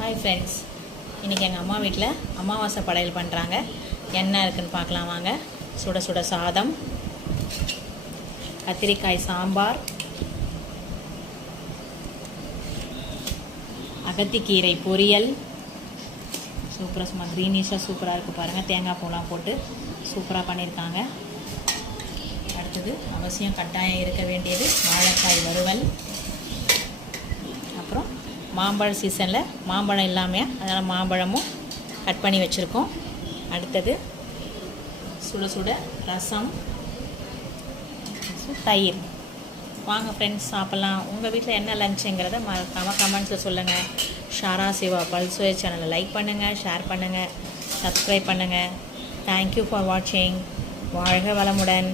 Hi friends, இன்றைக்கி எங்கள் அம்மா வீட்டில் அமாவாசை படையல் பண்ணுறாங்க. என்ன இருக்குதுன்னு பார்க்கலாம் வாங்க. சுட சுட சாதம், கத்திரிக்காய் சாம்பார், அகத்திக்கீரை பொரியல், சூப்பராக சும்மா க்ரீனிஷாக சூப்பராக இருக்குது பாருங்கள். தேங்காய் பூலாம் போட்டு சூப்பராக பண்ணியிருக்காங்க. அடுத்தது அவசியம் கட்டாயம் இருக்க வேண்டியது வாழைக்காய் வறுவல். அப்புறம் மாம்பழ சீசனில் மாம்பழம் இல்லாமல் அதனால் மாம்பழமும் கட் பண்ணி வச்சுருக்கோம். அடுத்தது சுட சுட ரசம், தயிர். வாங்க ஃப்ரெண்ட்ஸ் சாப்பிட்லாம். உங்கள் வீட்டில் என்ன லஞ்சுங்கிறத கமெண்ட்ஸில் சொல்லுங்கள். ஷாரா சிவா பல்சுவை சேனலை லைக் பண்ணுங்கள், ஷேர் பண்ணுங்கள், சப்ஸ்கிரைப் பண்ணுங்கள். தேங்க்யூ ஃபார் வாட்சிங். வாழ்க வளமுடன்.